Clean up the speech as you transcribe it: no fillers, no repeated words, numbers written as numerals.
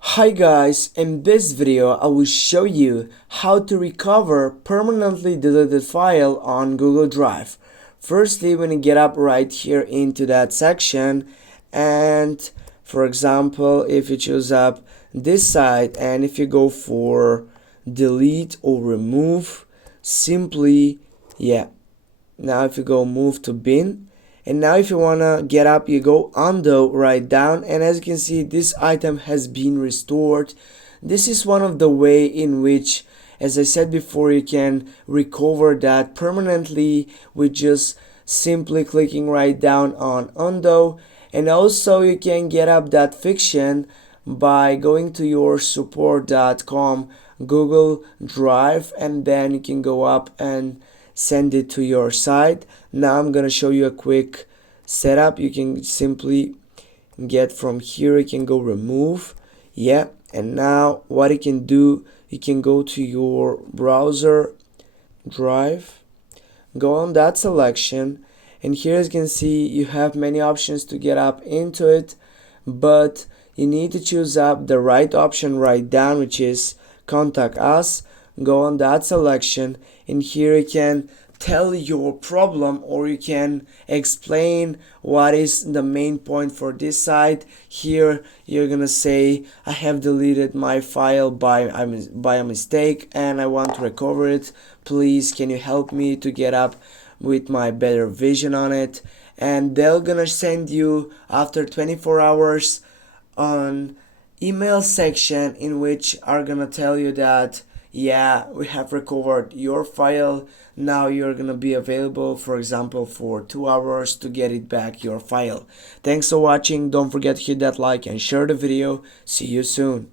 Hi guys, in this video I will show you how to recover permanently deleted file on Google Drive. Firstly, when you get up right here into that section, and for example if you choose up this side and if you go for delete or remove, simply now if you go move to bin, and now if you wanna get up you go undo right down, and as you can see this item has been restored. This is one of the way in which, as I said before, you can recover that permanently with just simply clicking right down on undo. And also you can get up that fiction by going to your support.com Google Drive, and then you can go up and send it to your site. Now I'm gonna show you a quick setup. You can simply get from here, you can go remove, and now what you can do, you can go to your browser Drive, go on that selection, and here as you can see you have many options to get up into it, but you need to choose up the right option right down, which is contact us. Go on that selection, and here you can tell your problem, or you can explain what is the main point for this site. Here you're gonna say, I have deleted my file by a mistake and I want to recover it. Please can you help me to get up with my better vision on it? And they're gonna send you after 24 hours an email section in which are gonna tell you that we have recovered your file. Now you're gonna be available, for example, for 2 hours to get it back, your file. Thanks for watching. Don't forget to hit that like and share the video. See you soon.